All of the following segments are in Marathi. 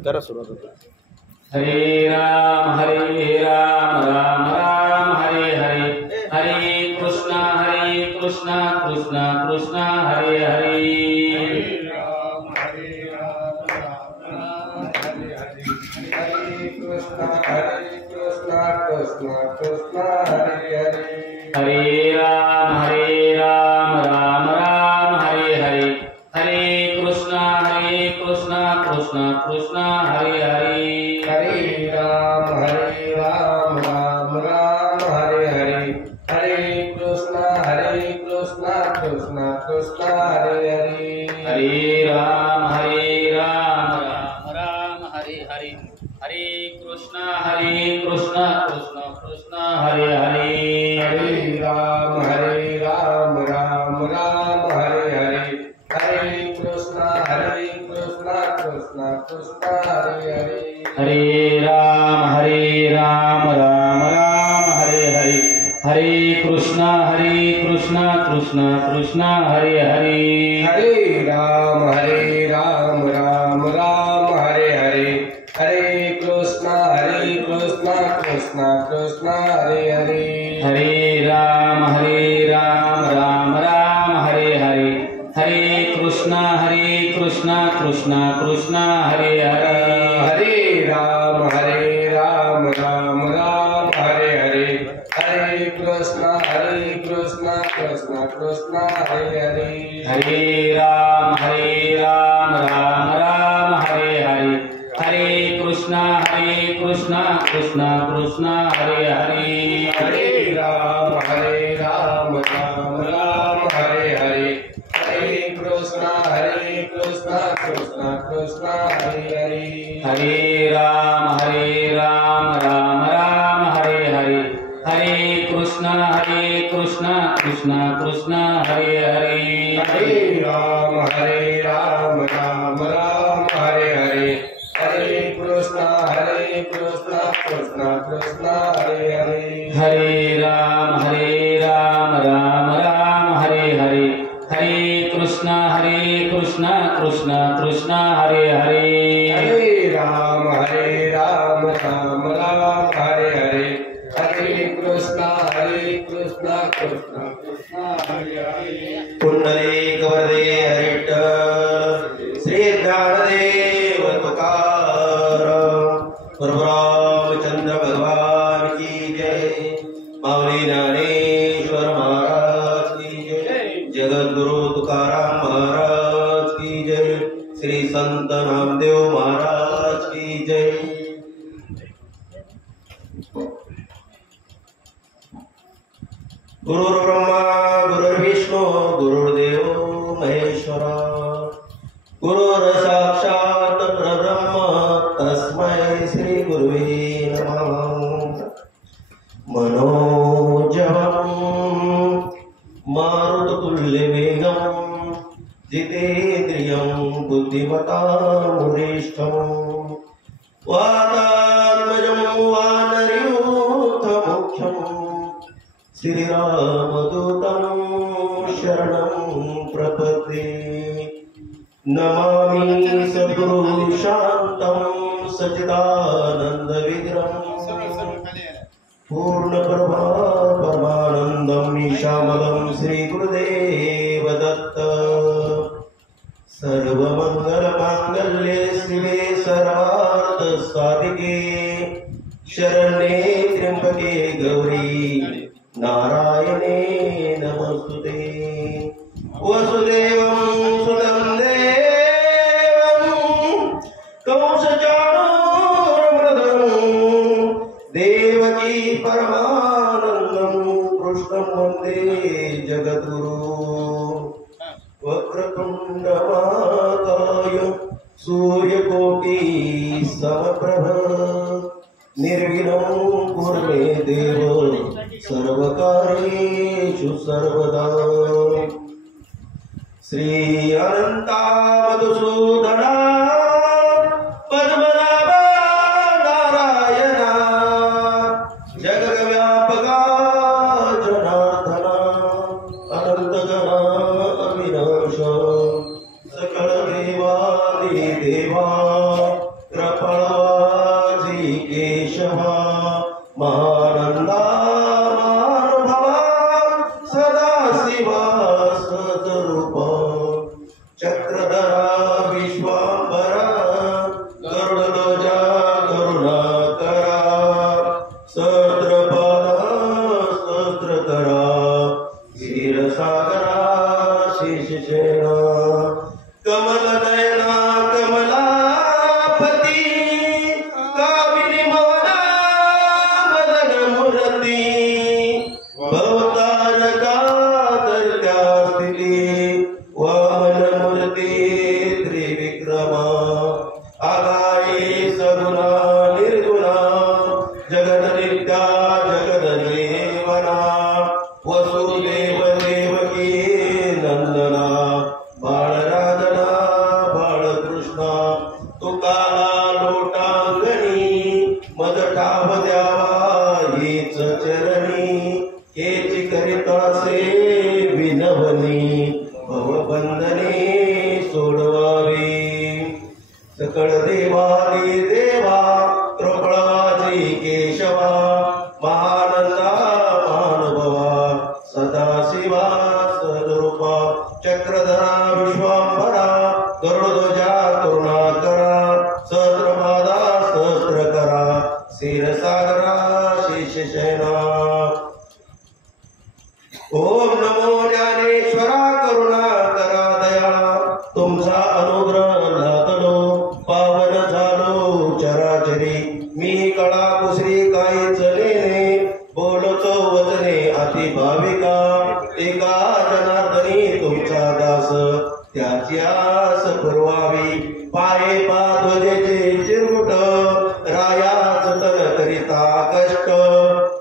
करा सुरुवात होता. हरे राम राम राम हरे हरे, हरे कृष्णा कृष्णा कृष्णा हरे हरे. हरे राम राम हरे हरे, हरे कृष्णा कृष्णा कृष्णा हरे हरे. हरे राम राम राम हरे हरे, हरे कृष्णा कृष्णा कृष्णा हरे हरे. हरे राम राम राम हरे हरे, हरे कृष्णा कृष्णा कृष्णा हरे हरे. हरे राम राम राम हरे हरे, हरे कृष्णा कृष्णा कृष्णा हरे हरे. हरे राम राम हरे हरे, हरे कृष्णा कृष्णा कृष्णा हरे हरे. हरे राम राम हरे हरे, हरे कृष्णा कृष्णा कृष्णा हरे हरे. हरे राम राम हरे हरे, हरे कृष्णा कृष्णा कृष्णा हरे हरे. हरे राम राम हरे हरे, हरे कृष्णा कृष्णा कृष्णा हरे हरे. हरे राम राम हरे हरे, हरे कृष्णा कृष्णा कृष्णा हरे हरे. हरे राम राम हरे हरे, हरे कृष्णा कृष्णा कृष्णा हरे हरे. हरे राम राम हरे हरे, हरे कृष्णा कृष्णा कृष्णा हरे हरे. हरे राम राम हरे हरे, हरे कृष्णा कृष्णा कृष्णा हरे हरे. हरे राम राम हरे हरे, हरे कृष्णा कृष्णा कृष्णा हरे हरे. हरे राम राम हरे हरे, हरे कृष्णा कृष्णा कृष्णा हरे हरे. पुंडलीक वरदे हरिट श्री ज्ञानदेव तुकाराम प्रभुरामचंद्र भगवान की जय. माऊली ज्ञानेश्वर महाराज की जय. जगद्गुरु तुकाराम महाराज की जय. श्री संत नामदेव महाराज की जय. गुरुर्ब्रह्मा गुरुर्विष्णु गुरुर्देव महेश्वरा. गुरुर्साक्षात् परब्रह्म तस्मै श्री गुरुवे नमः. मनोजवं मारुततुल्यवेगं जितेन्द्रियं बुद्धिमतामुरेष्ठम्. वातात्मजं वानरयूथमुख्यम् श्रीरामदूतं शरणं प्रपद्ये. नमामि सद्गुरु शान्तं सच्चिदानन्दविग्रहं पूर्णप्रभा परमानन्दं ईशामलं श्रीगुरुदेव दत्त. सर्वमङ्गलमाङ्गल्ये शिवे सर्वार्थसाधिके, शरण्ये त्र्यम्बके गौरी नारायणे नमस्तुते. वसुदेवं सुतं देवं कंसचाणूरमृदं देवकी परमानन्दं कृष्णं वन्दे जगद्गुरु. वक्रतुण्डमहाकाय सूर्यकोटि समप्रभ निर्विघ्नं कुरु मे देव सर्वकार्येषु सर्वदा. श्री अनंता मधुसूदना पद्मनाभा नारायणा जगव्यापका जनार्दना अनंतगणा अविनाश सकल देवादिदेवा कृपा लोटांगणी मद ठाव द्यावा हीच चरणी हेची करितासे विनवनी भवबंधने सोडवावी सकळ देवादी देवा कृपळाजी केशवा महानंदा मानभवा सदाशिवा सदरूपा चक्रधरा विश्वांबरा गरुडध्वजा करुणाकरा सहस्रपादा सहस्रकरा क्षीरसागरा शेषशयना ओम नमो ज्ञानेश्वरा करुणाकरा दयाळा तुमचा अनुग्रह लादलो पावन झालो चराचरी मी कळा कुसरी काहीच नेने बोलतो वचने अति भाविका एका जनार्दनी तुमचा दास त्याची आस पुरवावी पाये पाध्वजेचे चिरमुट रायाच तन करिता कष्ट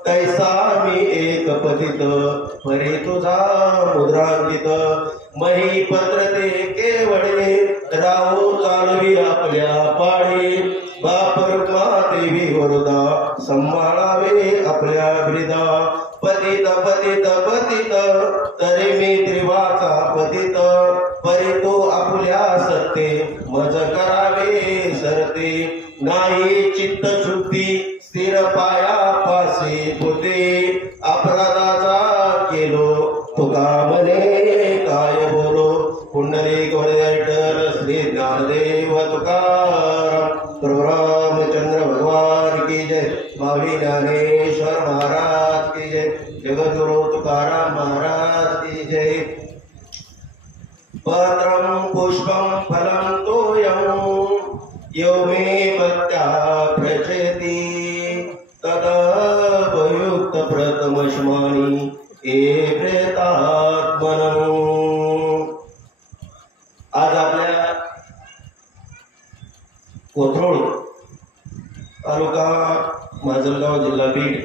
कैसा मी एक पतित परी तुझा मुद्रांकित मही पत्र ते केवळे राहू चालवी आपल्या पाळी बापर देवी वरदा सांभाळावे आपल्या ब्रिदा पतित पतित पतित तरी मी त्रिवाचा पतित परी तो आपल्या सत्ते मज करावे सरते नाही चित्त शुद्धी स्थिर पाया पासे होते अपराधाचा केलो तुका म्हणे काय बोलो पुंडलिक वरदर श्री ज्ञानदेव तुकाराम प्रभु रामचंद्र भगवान की जय माऊली ज्ञानेश्वर महाराज की जय जगद्गुरु तुकाराम महाराज की जय पत्रं पुष्पं फलं तोयं यो मे भक्त्या प्रचयति तदुक्त प्रथमश्मानि प्रेतात्मनम् आज आपल्या कोथरूड तालुका माजलगाव जिल्हा बीड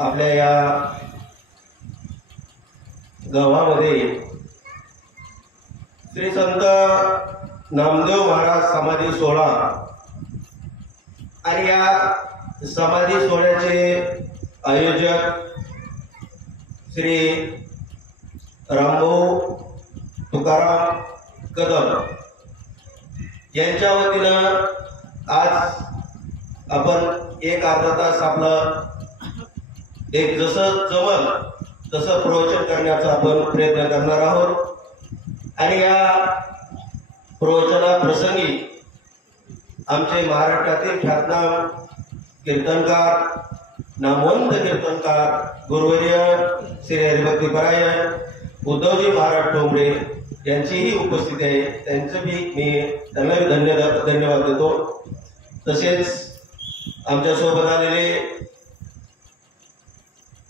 आपल्या या गावामध्ये श्री संत नामदेव महाराज समाधी सोहळा आणि या समाधी सोहळ्याचे आयोजक श्री रामभाऊ तुकाराम कदम यांच्या वतीनं आज आपण एक अर्धा तास आपलं एक जसं जमल तसं प्रवचन करण्याचा आपण प्रयत्न करणार आहोत आणि या प्रवचना प्रसंगी आमचे महाराष्ट्रातील ख्यातनाम कीर्तनकार नामवंत कीर्तनकार गुरुवर्य श्री हरिभक्तीपरायण उद्धवजी महाराज ठोंबरे यांचीही उपस्थिती आहे त्यांचं बी मी त्यांना धन्यवाद देतो तसेच आमच्या सोबत आलेले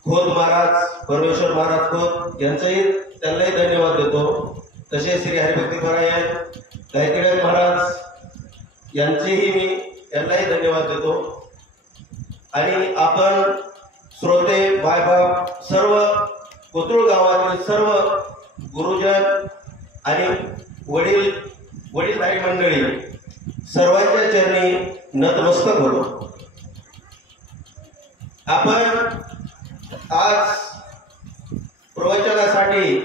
खोत महाराज परमेश्वर महाराज खोत यांचंही त्यांनाही धन्यवाद देतो तसेच श्री हरिभक्तीपरायण गायकवाड महाराज यांचेही मी यांनाही धन्यवाद देतो आणि आपण श्रोते मायबाप सर्व कोथरूड गावातील सर्व गुरुजन आणि वडीलधारी मंडळी सर्वांच्या चरणी नतमस्तक होतो। आपण आज प्रवचनासाठी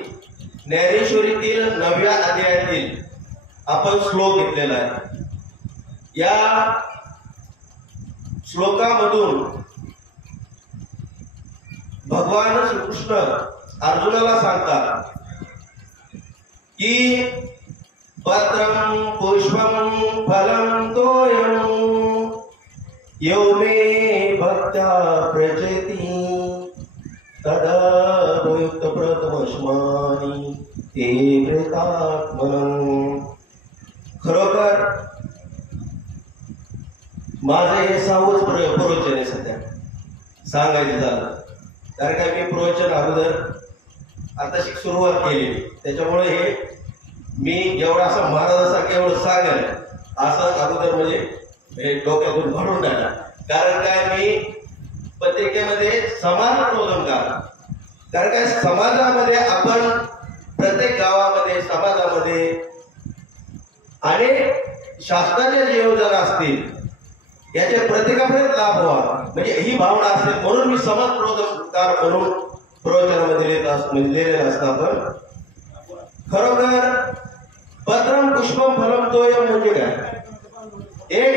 ज्ञानेश्वरीतील 9व्या अध्यायातील आपण श्लोक घेतलेला आहे। या श्लोकामधून भगवान श्रीकृष्ण अर्जुनाला सांगतात की पत्रं पुष्पं फलं तोयं यो मे भक्त्या प्रचयति तदुक्त प्रथमश्मानि प्रेतात्मनं। खरोखर माझं हे 6वंच प्रवचन आहे सध्या सांगायचं झालं, कारण काय मी प्रवचन अगोदर आता सुरुवात केली त्याच्यामुळे हे मी एवढं असं महाराजासारखं एवढं सांगेल असं अगोदर म्हणजे डोक्यातून भरून टाकला। कारण काय मी पत्रिकेमध्ये समाज प्रबोधनकार, कारण काय समाजामध्ये आपण प्रत्येक गावामध्ये समाजामध्ये अनेक शासनाच्या जे योजना असतील याचे प्रत्येकापर्यंत लाभ व्हावा, म्हणजे ही भावना असते. म्हणून मी समाज प्रबोधनकार म्हणून प्रवचनामध्ये लिहिलेलं असतं. आपण खरोखर पत्रम पुष्पम फलम तोयम म्हणजे काय? एक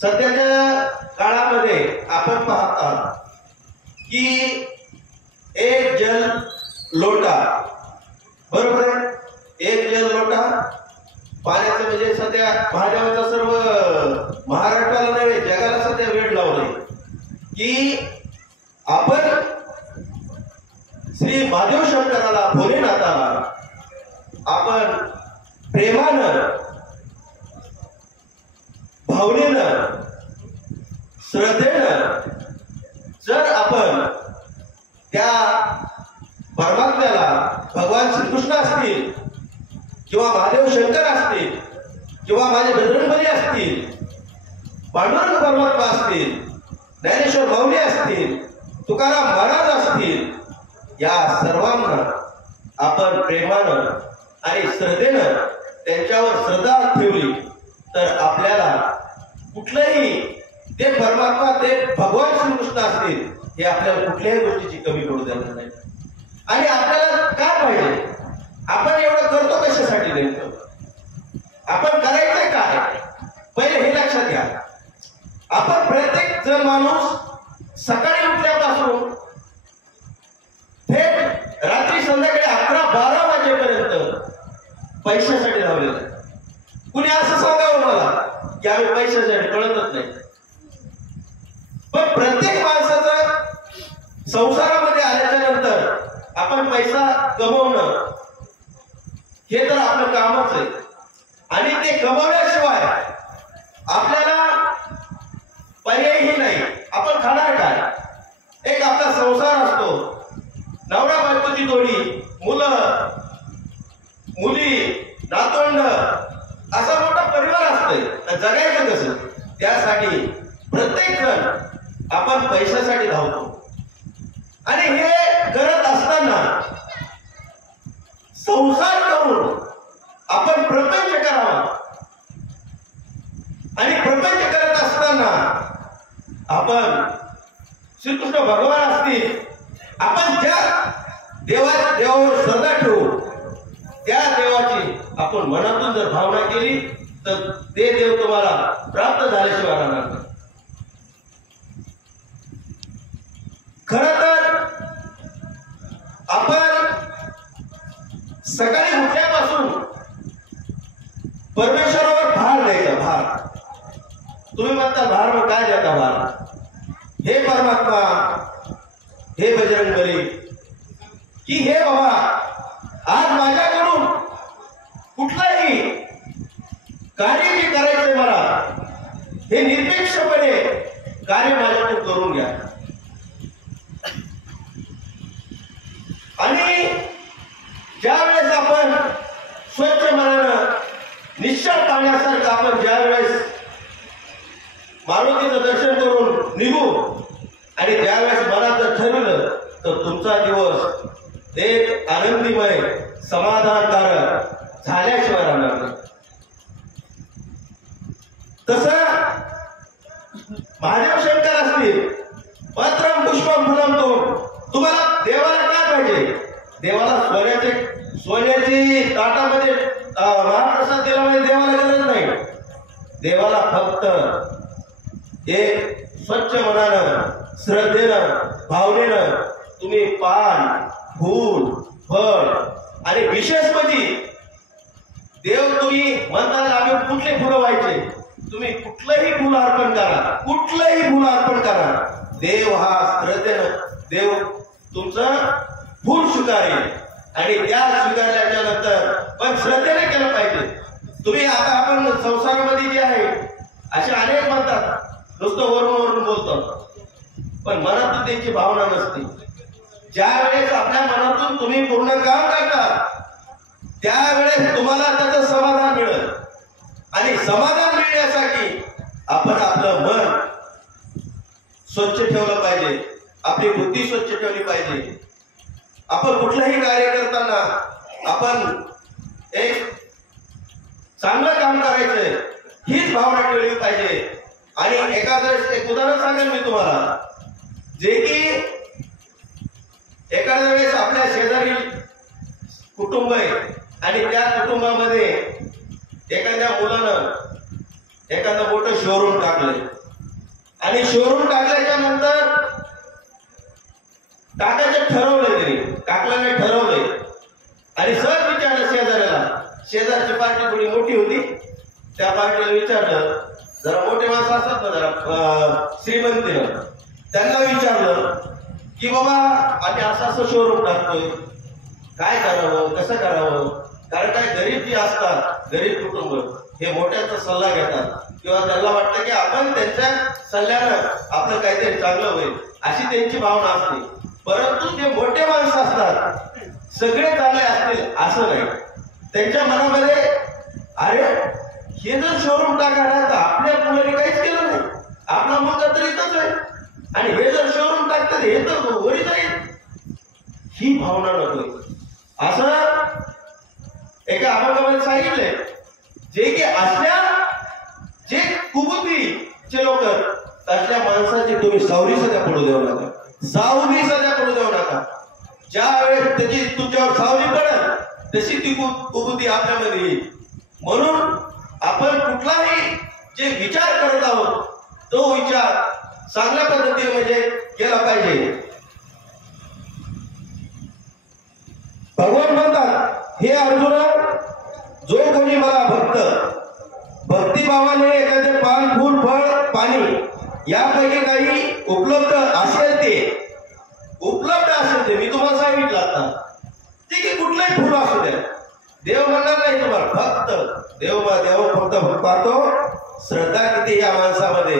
सध्याच्या काळामध्ये आपण पाहता की एक जल लोटा, बरोबर आहे, एक जल लोटा पाण्याचं, म्हणजे सध्या महादेवाचा सर्व महाराष्ट्राला नव्हे जगाला सध्या वेळ लावलाय की आपण श्री महादेव शंकराला, भोलेनाथाला आपण प्रेमानं, भावनेनं, श्रद्धेनं जर आपण त्या परमात्म्याला, भगवान श्रीकृष्ण असतील किंवा महादेव शंकर असतील किंवा माझे बजरंगबली असतील, पांडुरंग परमात्मा असतील, ज्ञानेश्वर माऊली असतील, तुकाराम महाराज असतील, या सर्वांना आपण प्रेमानं आणि श्रद्धेनं त्यांच्यावर श्रद्धा ठेवली तर आपल्याला कुठलंही, ते परमात्मा, ते भगवान श्रीकृष्ण असतील, हे आपल्याला कुठल्याही गोष्टीची कमी पडू देणार नाही. आणि आपल्याला काय पाहिजे, आपण एवढं करतो कशासाठी नेमकं, आपण करायचंय काय, पहिले हे लक्षात घ्या. आपण प्रत्येक जण माणूस सकाळी उठल्यापासून थेट रात्री संध्याकाळी 11-12 वाजेपर्यंत पैशासाठी लावलेलं आहे. कुणी असं सांगावं मला की आम्ही पैशासाठी, कळतच नाही. पण प्रत्येक माणसाचं संसारामध्ये आल्याच्या नंतर आपण पैसा कमवणं हे तर आपलं कामच आहे. आणि ते कमवल्याशिवाय आपल्याला पर्यायही नाही. आपण खाणार काय? एक आपला संसार असतो, नवरा बायकोची जोडी, मुलं मुली, नातवंड, असा मोठा परिवार असतोय. जगायचं कसं? त्यासाठी प्रत्येक जण आपण पैशासाठी धावतो. आणि हे करत असताना संसार करून आपण प्रपंच करावा. आणि प्रपंच करत असताना आपण श्रीकृष्ण भगवान असतील, आपण ज्या देवावर श्रद्धा ठेवू, त्या देवाची आपण मनातून जर भावना केली तर ते देव तुम्हाला प्राप्त झाल्याशिवाय राहणार नाही. खरं तर आपण सकाळी उठल्यापासून परमेश्वरावर भार द्यायचा. भार, तुम्ही म्हणता भार, मग काय द्यायचा भार? हे परमात्मा, हे बजरंगबली, की हे बाबा, आज माझ्याकडून कुठलाही कार्य जे करायचंय मला, हे निरपेक्षपणे कार्य माझ्याकडून करून घ्या. आणि ज्या वेळेस आपण स्वच्छ मनानं, निश्चळ पाण्यासारखं आपण ज्या वेळेस मारुतीचं दर्शन करून निघू आणि ज्यावेळेस मनात जर ठरवलं तर तुमचा दिवस एक आनंदीमय, समाधानकारक झाल्याशिवाय राहणार नाही. तसं महादेव शंकर असतील, पत्रम पुष्पम फलम तो, तुम्हाला देवाला काय पाहिजे? देवाला सोन्याची ताटामध्ये महाप्रसाद दिला म्हणजे देवाला गरज नाही. देवाला फक्त एक स्वच्छ मनानं, श्रद्धेनं, भावनेनं तुम्ही पान, फूल, फळ आणि विशेष म्हणजे देव, तुम्ही म्हणताना आम्ही कुठले फुलं व्हायचे, तुम्ही कुठलंही फुल अर्पण करा, कुठलंही फुल अर्पण करा. देव हा श्रद्धेनं, देव तुमचं फुल स्वीकारेल. आणि त्या स्वीकारल्याच्या नंतर पण श्रद्धेने केलं पाहिजे. तुम्ही आता आपण संसारामध्ये जे आहे असे अनेक म्हणतात, नुसतं वरून वरून बोलतात, पण मनातून त्यांची भावना नसते. ज्या वेळेस आपल्या मनातून तुम्ही पूर्ण काम करता त्यावेळेस तुम्हाला त्याचं समाधान मिळेल. आणि समाधान मिळण्यासाठी आपण आपलं मन स्वच्छ ठेवलं पाहिजे, आपली बुद्धी स्वच्छ ठेवली पाहिजे. आपण कुठलंही कार्य करताना आपण एक चांगलं काम करायचंय हीच भावना ठेवली पाहिजे. आणि एखादं एक उदाहरण सांगेन मी तुम्हाला, जे की एखाद्या वेळेस आपल्या शेजारी कुटुंब आहे आणि त्या कुटुंबामध्ये एखाद्या मुलानं एखादं मोठं शोरूम टाकलंय आणि शोरूम टाकल्याच्या नंतर टाकायचं ठरवलंय, तरी टाकलं नाही ठरवलंय आणि सहज विचारलं शेजाऱ्याला, शेजारची पार्टी थोडी मोठी होती, त्या पार्टीला विचारलं, जरा मोठे माणसं असतात ना जरा श्रीमंतीनं, त्यांना विचारलं की बाबा आम्ही असं शोरूम टाकतोय, काय करावं कसं करावं. कारण काय गरीब जी असतात, गरीब कुटुंब हे मोठ्यांचा सल्ला घेतात किंवा त्यांना वाटतं की आपण त्यांच्या सल्ल्यानं आपलं काहीतरी चांगलं होईल अशी त्यांची भावना असते. परंतु जे मोठे माणसं असतात सगळे चांगले असतील असं नाही. त्यांच्या मनामध्ये अरे हे जर शोरूम टाकायला तर आपल्या मुलाने काहीच केलं नाही, आपला मुलगा तर इथंच आहे आणि हे जर शोरूम टाकतात हे तर वरी जाईल, ही भावना नकोय. असं एका अभंगामध्ये सांगितलंय, जे की असल्या जे कुबुतीचे लोक तसल्या माणसाची तुम्ही सावली सध्या पडू देऊ नका, सावली सध्या पडू देऊ नका. ज्या वेळेस त्याची तुमच्यावर सावली पडेल तशी ती कुबुती आपल्यामध्ये येईल. म्हणून आपण कुठलाही जे विचार करत आहोत तो विचार चांगल्या पद्धतीने म्हणजे केला पाहिजे. भगवान म्हणतात, हे अर्जुना, जो कोणी मला भक्तिभावाने एखादे पान फूल फळ पाणी यापैकी काही उपलब्ध असेल ते मी तुम्हाला सांगितलं आता, ते की कुठलंही फुल असू द्या, देव म्हणणार नाही तुम्हाला, फक्त देव फक्त पाहतो श्रद्धा किती या माणसामध्ये,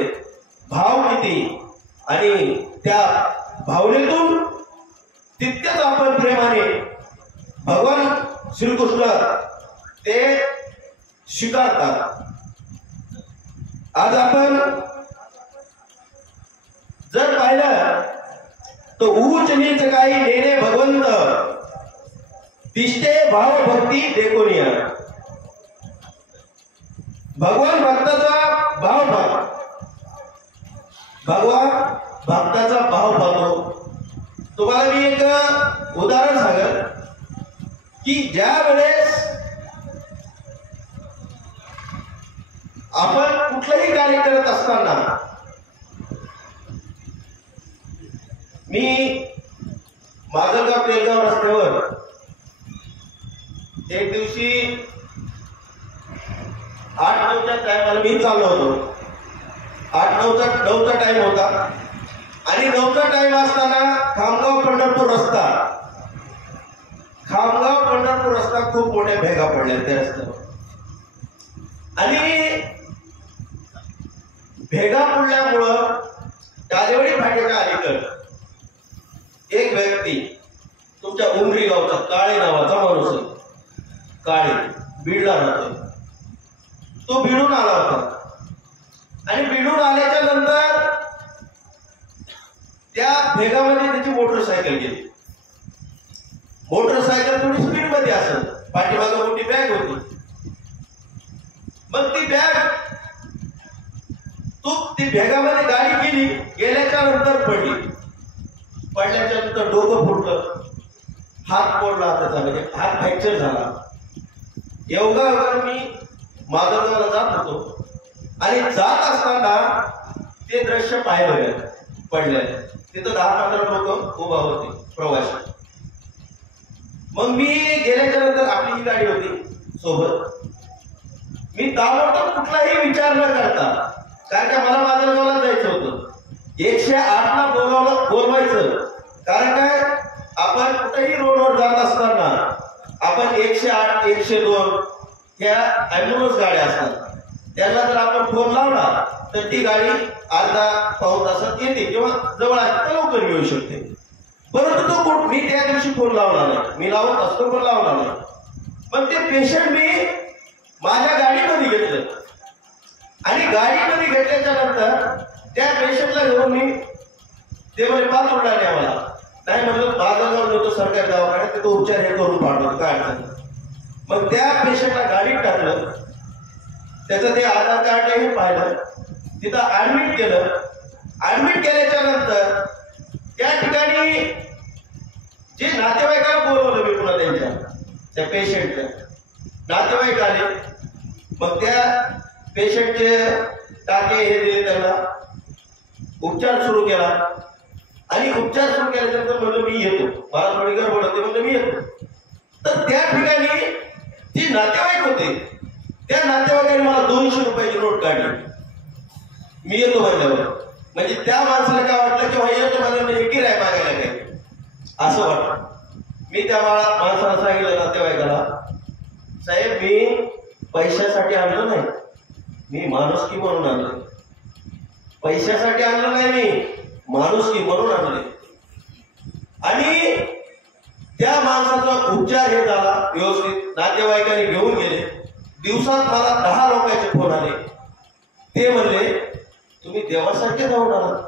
भाव किती, आणि त्या भावनेतून तितकंच आपण प्रेमाने भगवान श्रीकृष्ण ते स्वीकारतात. आज आपण जर पाहिलं तर उच्च नीच काही नेणे भगवंत, दिसते भाव भक्ती देखोनिया. भगवान भक्ताचा भगवान भक्ताचा भाव पाहतो. तुम्हाला मी एक उदाहरण सांगेन की ज्या वेळेस आपण कुठलंही कार्य करत असताना, मी माजलगाव तेलगाव रस्त्यावर एक दिवशी 8-9च्या टायमाला मी चाललो होतो. 8-9चा टाइम होता आणि 9चा टाइम असताना खामगाव पंढरपूर रस्ता खूप मोठ्या भेगा पडल्या त्या रस्त्यावर. आणि भेगा पडल्यामुळं कालेवाडी फाट्याच्या अलीकडं एक व्यक्ती, तुमच्या उमरी गावचा काळे नावाचा माणूस आहे, काळे बीडला राहतोय, तो बीडून आला होता आणि बीडून आल्याच्या नंतर त्या भेगामध्ये त्याची मोटरसायकल गेली. मोटरसायकल थोडी स्पीड मध्ये असेल, पाठीमागे मोठी बॅग होती. मग ती बॅग ती भेगामध्ये गाडी गेल्याच्या नंतर पडल्याच्या नंतर डोकं फुटलं, हात मोडला, त्याचा म्हणजे हात फ्रॅक्चर झाला. एवढा मी माजलगावला जात होतो आणि जात असताना ते दृश्य पाहिलं पडलं. तिथं 10-15 लोक उभा होते प्रवासी. मग मी गेल्याच्या नंतर आपली ही गाडी होती सोबत, मी ताबडतोब कुठलाही विचार न करता, कारण का मला माजलगावला जायचं होतं, 108ला बोलवायचं. कारण काय, आपण कुठेही रोडवर जात असताना आपण 108, 102 ह्या ॲम्ब्युलन्स गाड्या असतात, त्यांना जर आपण फोन लावला तर ती गाडी अर्धा-पाऊण तासात येते किंवा जवळ असते तर लवकर येऊ शकते. परंतु तो मी त्या दिवशी फोन लावला नाही, मी लावत असतो पण लावला नाही. पण ते पेशंट मी माझ्या गाडीमध्ये घेतलं आणि गाडीमध्ये घेतल्याच्या नंतर त्या पेशंटला घेऊन मी ते म्हणजे पाच उडाले आम्हाला नाही म्हणलं, बाजारगाव होतो सरकारी दवाखान्यात, तिथं उपचार हे करून पाडलं काय अडचण. मग त्या पेशंटला गाडीत टाकलं त्याचं ते आधार कार्ड हे पाहिलं, तिथं ऍडमिट केलं. ऍडमिट केल्याच्या नंतर त्या ठिकाणी जे नातेवाईकाला बोलवलं मी पुन्हा त्या पेशंटच्या नातेवाईक आले. मग त्या पेशंटचे टाके हे दिले, त्यांना उपचार सुरू केला. आणि उपचार सुरू केल्यानंतर म्हणलं मी येतो, मला थोडी गडबड होते, म्हणलं मी येतो. तर त्या ठिकाणी जी नातेवाईक होते त्या नातेवाईकांनी मला 200 रुपयाची नोट काढली. मी येतो म्हणल्यावर. म्हणजे त्या माणसाला काय वाटलं की भाई येतो मला म्हणजे किराय मागायला काय असं वाटलं. मी त्या माणसाला सांगितलं नातेवाईकाला, साहेब मी पैशासाठी आणलो नाही, मी माणुसकी म्हणून आणले. पैशासाठी आणलं नाही, मी माणुसकी म्हणून आणले. आणि त्या माणसाचा उपचार हे झाला व्यवस्थित, नातेवाईकांनी घेऊन गेले. दिवसात मला 10 लोकांचे फोन आले. ते म्हणले तुम्ही देवासारखे जाऊन आलात.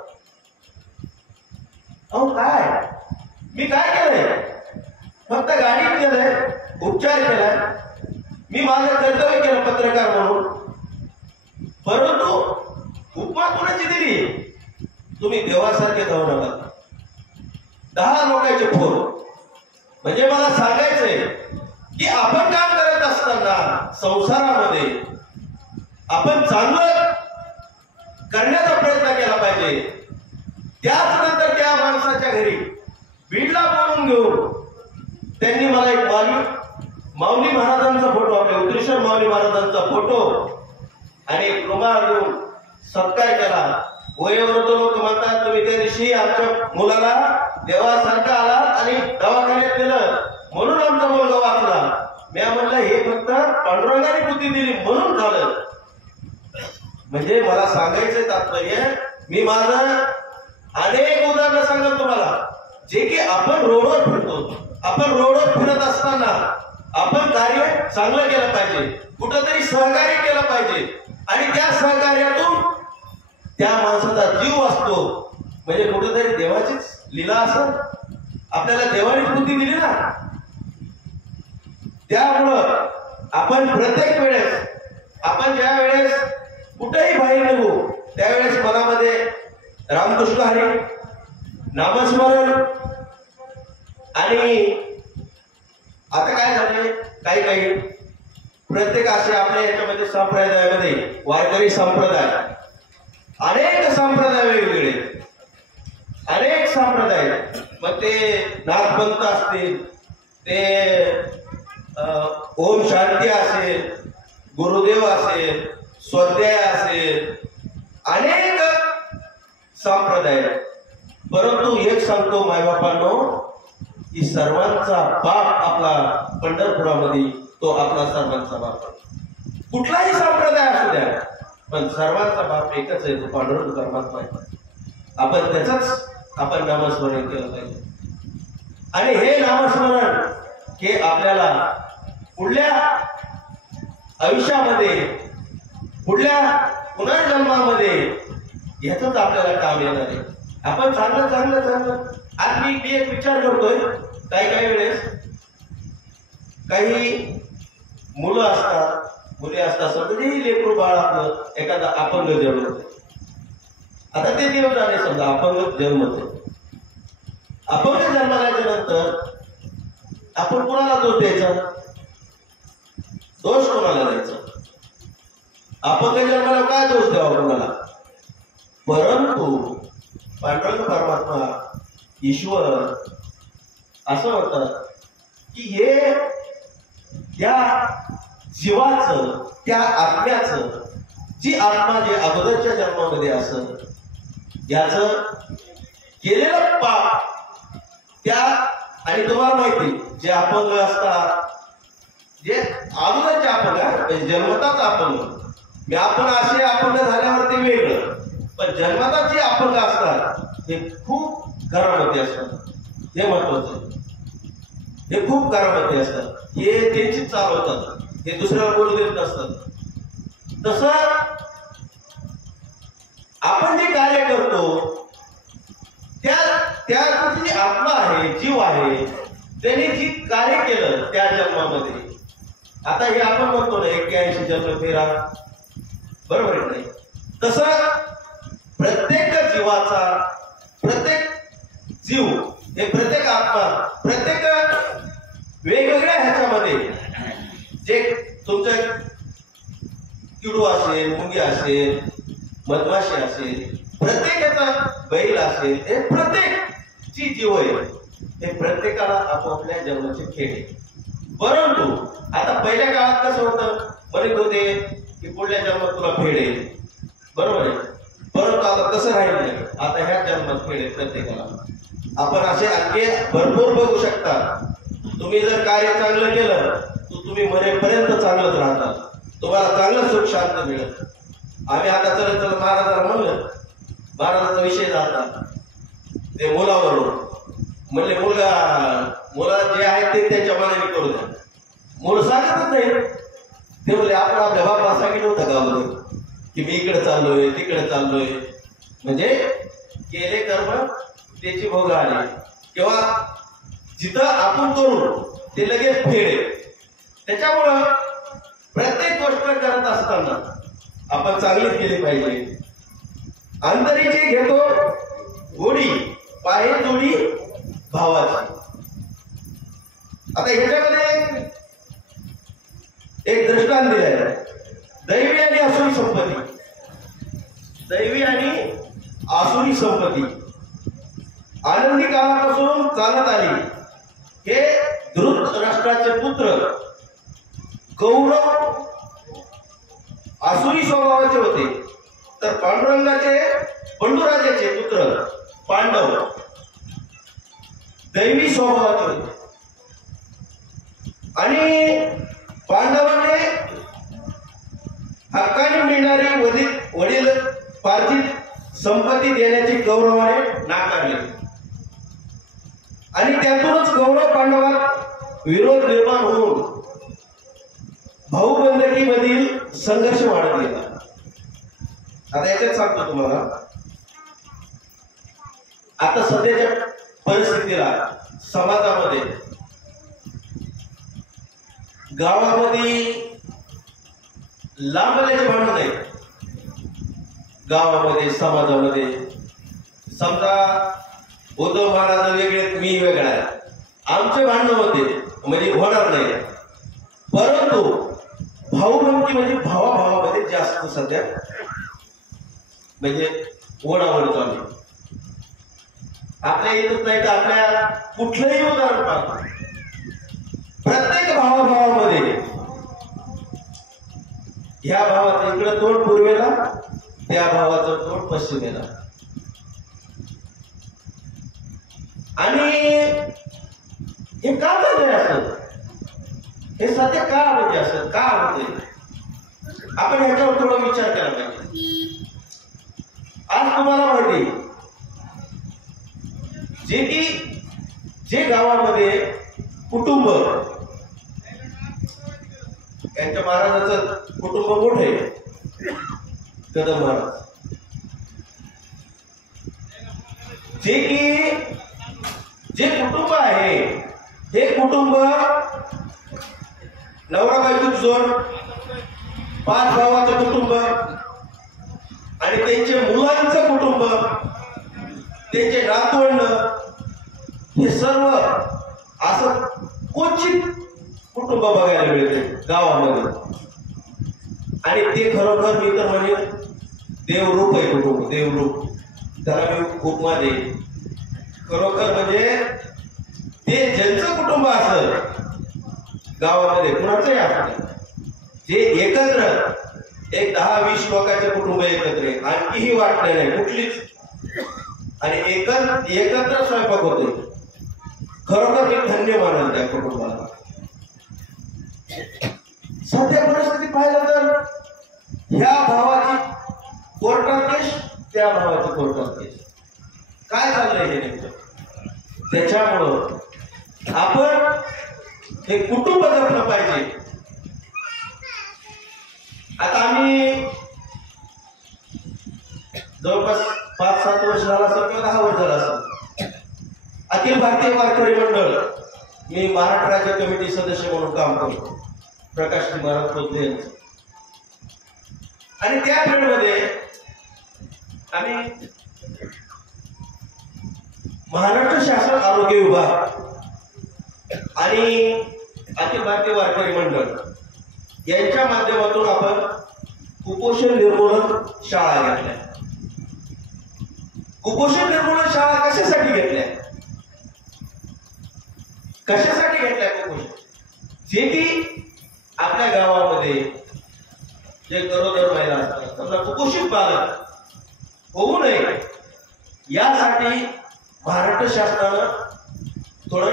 अहो काय, मी काय केलंय? फक्त गाडीत केलंय, उपचार केलाय, मी माझं कर्तव्य केलं पत्रकार म्हणून. परंतु उपमा कोणाची दिली? तुम्ही देवासारखे जाऊन आलात. 10 लोकांचे फोन. म्हणजे मला सांगायचंय की आपण काम करत असताना संसारामध्ये आपण चांगलं करण्याचा प्रयत्न केला पाहिजे. त्याच नंतर त्या माणसाच्या घरी बीडला बोलून घेऊन त्यांनी मला एक माऊली महाराजांचा फोटो, आपल्या उत्तरेश्वर माऊली महाराजांचा फोटो आणि एक रुमाल देऊन सत्कार केला. वयोवृद्ध लोक म्हणतात तुम्ही त्या दिवशी आमच्या मुलाला देवासारखा आलात आणि दवाखान्यात केलं म्हणून आमचा मुलगा वाचला. मी म्हणलं हे फक्त पांडुरंगाने बुद्धी दिली म्हणून झालं. म्हणजे मला सांगायचं तात्पर्य, मी माझं अनेक उदाहरणं सांगेन तुम्हाला, जे की आपण रोडवर फिरतो. आपण रोडवर फिरत असताना आपण कार्य चांगलं केलं पाहिजे, कुठंतरी सहकार्य केलं पाहिजे. आणि त्या सहकार्यातून त्या माणसाचा जीव असतो. म्हणजे कुठेतरी देवाचीच लीला असं आपल्याला देवाने बुद्धी दिली ना. त्यामुळं आपण प्रत्येक वेळेस, आपण ज्या वेळेस कुठेही बाहेर निघू त्यावेळेस मनामध्ये रामकृष्ण हरी नामस्मरण. आणि आता काय झाले, काही प्रत्येक असे आपल्या याच्यामध्ये संप्रदायामध्ये वारकरी संप्रदाय, अनेक संप्रदाय वेगवेगळे, अनेक संप्रदाय. मग ते नाथपंथ असतील, ते ओम शांती असेल, गुरुदेव असेल, स्वाध्याय असेल, अनेक संप्रदाय. परंतु एक सांगतो मायबापांनो, की सर्वांचा बाप आपला पंढरपुरामध्ये तो आपला सर्वांचा बाप. कुठलाही संप्रदाय असू द्या, पण सर्वांचा बाप एकच आहे, तो पांडुरंग परमात्मा आहे. आपण त्याच आपण नामस्मरण केलं पाहिजे. आणि हे नामस्मरण हे आपल्याला पुढल्या आयुष्यामध्ये, पुढल्या पुनर्जन्मामध्ये याच आपल्याला काम येणार आहे. आपण चांगलं आज मी एक विचार करतोय, काही वेळेस काही मुलं असतात, मुली असतात, समजा लेकरू बाळ आपलं एखादा अपंग जन्मते. आता ते देव जाणे, समजा अपंग जन्मते. अपंग जन्माल्याच्या नंतर आपण कोणाला दोष द्यायचा? दोष कोणाला द्यायचा? अपंग जन्माला काय दोष द्यावा कोणाला? परंतु पांडुरंग परमात्मा ईश्वर असं म्हणतात की हे त्या जीवाचं, त्या आत्म्याचं, जी आत्मा जे अगोदरच्या जन्मामध्ये असत याचं केलेलं पाप त्या. आणि तुम्हाला माहिती, जे अपंग असतात, जे अगोदरचे अपंग म्हणजे जन्मताच अपंग, मी आपण असे अपंग झाल्यावर ते वेगळं, पण जन्मताच जे अपंग असतात हे खूप घरामध्ये असतात. हे महत्वाचं, हे खूप घरामध्ये असतात, हे त्यांची चालवतात, हे दुसऱ्याला बोलू देत नसतात. तसं आपण जे कार्य करतो त्या जी आत्मा आहे, जीव आहे, त्यांनी जी कार्य केलं त्या जन्मामध्ये. आता हे आपण म्हणतो ना 81 जन्म फेरा, बरोबर आहे नाही? तसं प्रत्येक जीवाचा, प्रत्येक जीव हे प्रत्येक आत्मा, प्रत्येक वेगवेगळ्या ह्याच्यामध्ये जे तुमचं किडू असेल, मुंगी असेल, मधमाशी असेल, प्रत्येकाचा बैल असेल, हे प्रत्येक जी जीव आहे हे प्रत्येकाला आपापल्या जन्माचे खेळ आहे. परंतु आता पहिल्या काळात कसं होतं, म्हणत होते की पुढल्या जन्मात तुला फेड आहे, बरोबर आहे. परंतु आता तसं राहिलं नाही. आता ह्या जन्मात फेड आहे प्रत्येकाला. आपण असे आणखी भरपूर बघू शकता. तुम्ही जर कार्य चांगलं केलं तर तुम्ही मरेपर्यंत चांगलंच राहतात, तुम्हाला चांगलं सुख शांत मिळत. आम्ही आता चलत चलत महाराजांना म्हणलं, महाराजांचा विषय झाला ते मुलावरून. म्हणजे मुला जे आहे ते त्यांच्या मनाने करू द्या. मूळ सांगतच नाही. ते बोलले आपण आपल्या बाबा सांगितलं होतं का बरोबर की मी इकडे चाललोय तिकडे चाललोय. म्हणजे केले कर्म त्याची भोग आली, किंवा जिथं आपण करू ते लगेच फेड. त्याच्यामुळं प्रत्येक गोष्ट करत असताना आपण चांगलीच केली पाहिजे. अंतरीची घेतो गोडी, पाहे जोडी भावाची. आता ह्याच्यामध्ये एक दृष्टांत दिलाय, दैवी आणि आसुरी संपत्ती. दैवी आणि आसुरी संपत्ती आनंदी काळापासून चालत आली. हे धृतराष्ट्राचे पुत्र कौरव आसुरी स्वभावाचे होते, तर पांडुराजाचे पुत्र पांडव दैवी स्वभावाचे होते. आणि पांडवाने हक्काने मिळणारी वडील पार्थित संपत्ती देण्याची कौरवाने नाकारली. आणि त्यातूनच कौरव पांडवात विरोध निर्माण होऊन भाऊबंदकीमधील संघर्ष वाढत गेला. आता याच्यात सांगतो तुम्हाला, आता सध्याच्या परिस्थितीला समाजामध्ये, गावामध्ये लांबल्याचे भांडण नाही. गावामध्ये समाजामध्ये समजा उद्धव महाराज वेगळे मी वेगळा आहे, आमचे भांडण होते म्हणजे होणार नाही. परंतु भाऊबंदी म्हणजे भावाभावामध्ये जास्त सध्या म्हणजे ओढाओढ चालू. आपल्या इथंच नाही तर आपल्या कुठलंही उदाहरण पाहतो, प्रत्येक भावाभावामध्ये ह्या भावाचं इकडं तोंड पूर्वेला, त्या भावाचं तोंड पश्चिमेला. आणि हे का झालंय असं, हे सध्या का म्हणजे असं का होते, आपण ह्याच्यावर थोडा विचार करायला पाहिजे. आज तुम्हाला माहिती जे गावामध्ये कुटुंब, त्यांच्या महाराजाचं कुटुंब मोठं आहे, कदम महाराज, जे कुटुंब आहे हे कुटुंब नवरा बायको जोड, 5 भावाचं कुटुंब आणि त्यांच्या मुलांचं कुटुंब, त्यांचे नातवंड, हे सर्व असं क्वचित कुटुंब बघायला मिळते गावामध्ये. आणि ते खरोखर मी तर म्हणेन देवरूप आहे कुटुंब, देवरूप. त्याला मी उपमा देईन. खरोखर म्हणजे ते ज्यांचं कुटुंब असं गावामध्ये कुणाचंही असतं, जे एकत्र एक 10-20 लोकांचे कुटुंब एकत्र आहे, आणखीही वाटले नाही कुठलीच, आणि एकत्र स्वयंपाक होतोय. खरोखर मी धन्य मानल त्या कुटुंबाला. सध्या परिस्थिती पाहिलं तर ह्या भावाची कोर्टात केस, त्या भावाची कोर्टात केस. काय चाललंय हे नेमकं? त्याच्यामुळं आपण हे कुटुंब जपलं पाहिजे. आता आम्ही जवळपास 5-7 वर्ष झाला असेल किंवा 10 वर्ष झाला असेल अखिल भारतीय वारकरी मंडळ, मी महाराष्ट्र राज्य कमिटी सदस्य म्हणून काम करतो, प्रकाशजी महाराज खोतले यांचं. आणि त्या पिरियडमध्ये आम्ही महाराष्ट्र शासन आरोग्य विभाग आणि अखिल भारतीय वारकरी मंडळ यांच्या माध्यमातून आपण कुपोषण निर्मूलन शाळा घेतल्या. कुपोषण निर्मूलन शाळा कशासाठी घेतल्या? कशासाठी घेतल्या कुपोषण? जे की आपल्या गावामध्ये जे गरोदर महिला असतात समजा कुपोषित बालक होऊ नये यासाठी महाराष्ट्र शासनानं थोडं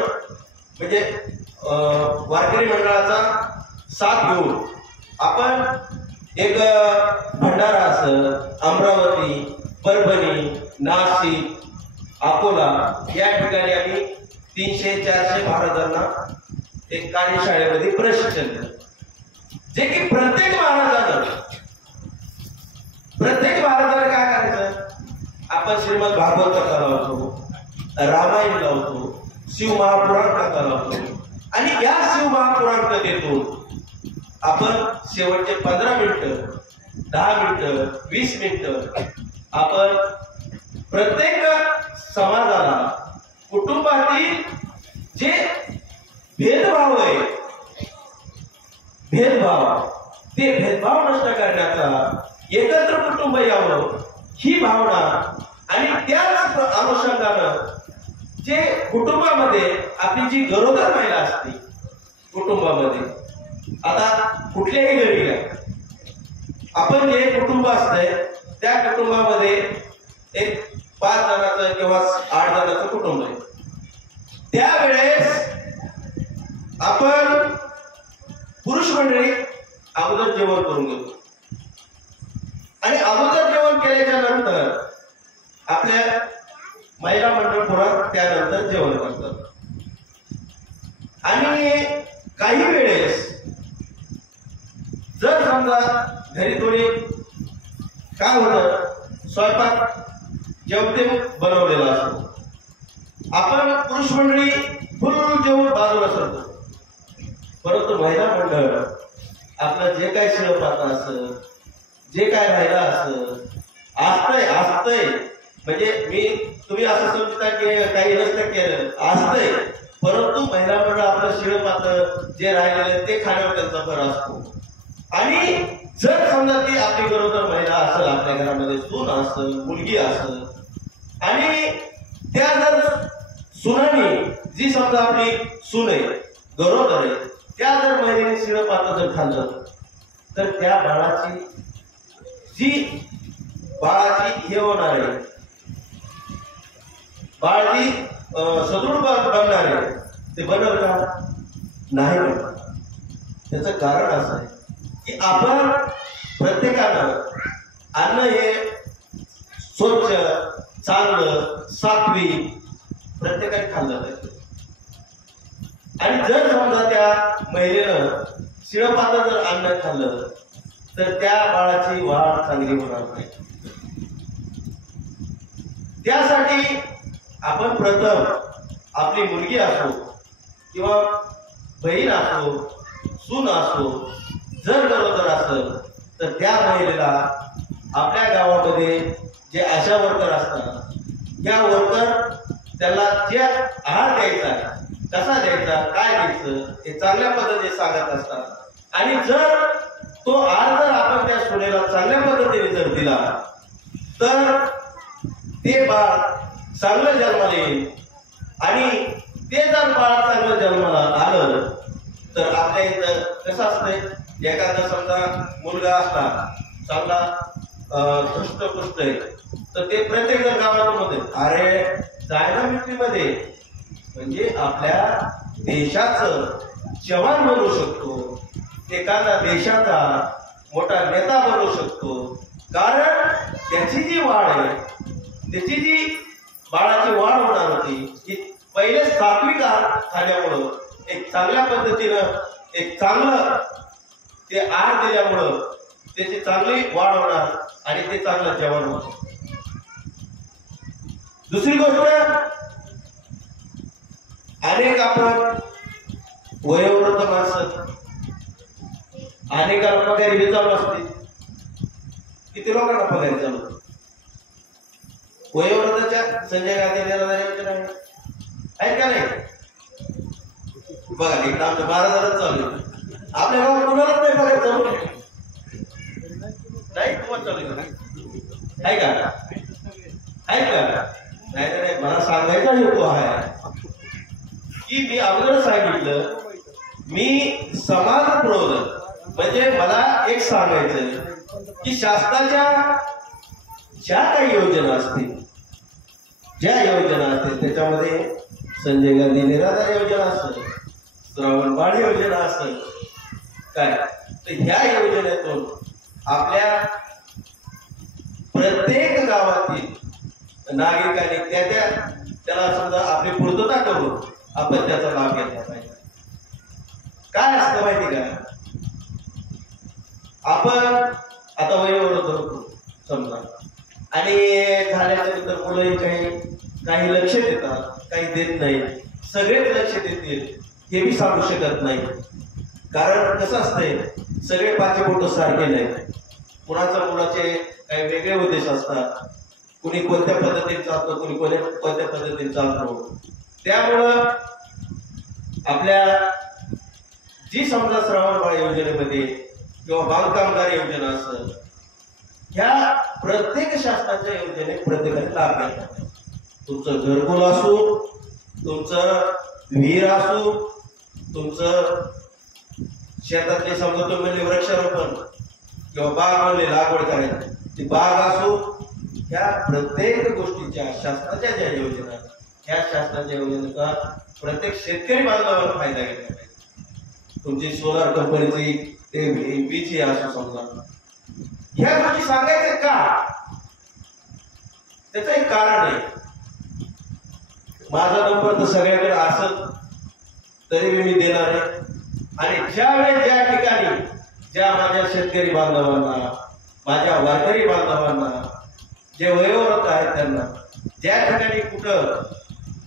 म्हणजे वारकरी मंडळाचा साथ घेऊन आपण एक भंडारा असेल, अमरावती, परभणी, नाशिक, अकोला या ठिकाणी आम्ही 300-400 महाराजांना एक कार्यशाळेमध्ये प्रशिक्षण दिलं. जे की प्रत्येक महाराजानं काय करायचं? आपण श्रीमद भागवत कथा लावतो, रामायण लावतो, शिव महापुराण कथा लावतो आणि या शिव महापुराण कथेतून आपण शेवटचे 15 मिनिटं, 10 मिनिटं, 20 मिनिटं आपण प्रत्येक समाजाला, कुटुंबातील जे भेदभाव आहे, ते भेदभाव नष्ट करण्याचा, एकत्र कुटुंब यावं ही भावना आणि त्याच अनुषंगानं जे कुटुंबामध्ये आपली जी गरोदर महिला असते कुटुंबामध्ये, आता कुठल्याही घरी घ्या, आपण जे कुटुंब असतंय त्या कुटुंबामध्ये एक 5 जणांचं किंवा 8 जणांचं कुटुंब आहे. त्यावेळेस आपण पुरुष मंडळी अगोदर जेवण करून घेतो आणि अगोदर जेवण केल्याच्या नंतर आपल्या महिला मंडळ पुरात त्यानंतर जेवण करतात. आणि काही वेळेस जर समजा घरी थोडी काय होतं, स्वयंपाक जेवतेम बनवलेला असतो, आपण पुरुष मंडळी फुल जेवण बाजूला सरतो, परंतु महिला मंडळ आपलं जे काय शिळपात असं, जे काय राहिला असतंय म्हणजे तुम्ही असं समजता की काही नसतं केलं असतंय, परंतु महिला मंडळ आपलं शिळपात जे राहिलेलं ते खाण्यावर त्यांचा भर असतो. आणि जर समजा ती आपली गरोदर महिला असेल, आपल्या घरामध्ये सून असेल, मुलगी असेल आणि त्या जर सुनानी जी समजा आपली सून आहे, गरोदर आहे, त्या जर महिलेने शिळपात जर खाल्लं तर त्या बाळाची हे होणार आहे, बाळ जी सदृढ बनणार आहे, ते बनल का? नाही बनणार. त्याचं कारण असं आहे की आपण प्रत्येकानं अन्न हे स्वच्छ, चांगलं, सात्विक प्रत्येकाने खाल्लं पाहिजे. आणि जर समजा त्या महिलेनं शिळपातळ जर अन्न खाल्लं तर त्या बाळाची वाढ चांगली होणार नाही. त्यासाठी आपण प्रथम आपली मुलगी असो किंवा बहीण असो, सून असो, जर गरोदर असेल तर त्या महिलेला आपल्या गावामध्ये जे आशा वर्कर असतात, त्या वर्कर त्याला जे आहार द्यायचा, कसा द्यायचा, काय द्यायचं हे चांगल्या पद्धतीने सांगत असतात. आणि जर तो आहार जर आपण त्या सुनेला चांगल्या पद्धतीने जर दिला तर ते बाळ चांगलं जन्माला येईल. आणि ते जर बाळ चांगलं जन्माला आलं तर आपल्या इथं कसं असतंय, एखादा समजा मुलगा असला चांगला धष्टपुष्ट आहे तर ते प्रत्येक जण गावात मध्ये अरे जायना मिट्टीमध्ये म्हणजे आपल्या देशाचं जवान बनवू शकतो, एखादा देशाचा मोठा नेता बनवू शकतो. कारण त्याची जी वाढ आहे, त्याची जी बाळाची वाढ होणार होती की पहिले सात्विक आहार खाण्यामुळं, एक चांगल्या पद्धतीनं एक चांगलं ते आहार दिल्यामुळं त्याची चांगली वाढ होणार आणि ते चांगलं जेवण होतं. दुसरी गोष्ट, अनेक आपण वयोवृद्ध माणसं, अनेकांना काही चालू असते, किती लोकांना पगार चालू वयोवृद्धाच्या संजय गांधी निराधार योजना आहेत का नाही? बघा इकडे आमच्या 12,000 चालू आहे. आपल्या गावात कोणालाच नाही पगार चालू नाही. तुम्हाला चालू आहे का? आहे का? नाही तर मला सांगायचा हेतू आहे की मी अगोदर सांगितलं मी समाज प्रबोधक म्हणजे मला एक सांगायचं की शासनाच्या ज्या काही योजना असतील ज्या योजना असतील त्याच्यामध्ये संजय गांधी निराधार योजना असेल श्रावण बाळ योजना असेल काय तर ह्या योजनेतून आपल्या प्रत्येक गावातील नागरिकांनी त्याला समजा आपली पूर्तता करून आपण त्याचा लाभ घेतला पाहिजे. काय असतं माहिती का आपण आता वयोवृद्ध होतो समजा आणि झाल्याच्या नंतर मुलंही काही लक्ष देतात काही देत नाही. सगळेच लक्ष देतील हे मी सांगू शकत नाही कारण कसं असतंय सगळे पाचेपोट सारखे नाही. मुलाचे काही वेगळे उद्देश असतात. कुणी कोणत्या पद्धतीने चालतो कुणी कोणत्या पद्धतीने चालतो. त्यामुळं आपल्या जी समजा श्रावण बाळ योजनेमध्ये किंवा बालकामगार योजना असेल ह्या प्रत्येक शासनाच्या योजनेत प्रत्येकाने लाभ घ्यायचा. तुमचं घरकुल असो तुमचं विहीर असो तुमचं शेतातले समजा तुम्ही वृक्षारोपण किंवा बाग म्हणले लागवड करायची ती बाग असो ह्या प्रत्येक गोष्टीच्या शासनाच्या ज्या योजना ह्या शासनाच्या योजनेचा प्रत्येक शेतकरी बांधवांना फायदा घेतला पाहिजे. तुमची सोलार कंपनीची ते वीज असो समजा ह्या गोष्टी सांगायचं का त्याचं एक कारण आहे. माझा नंबर तर सगळ्याकडे असत तरी मी देणार आहे आणि ज्यावेळेस ज्या ठिकाणी ज्या माझ्या शेतकरी बांधवांना माझ्या वारकरी बांधवांना जे वयोवृद्ध आहेत त्यांना ज्या ठिकाणी कुठं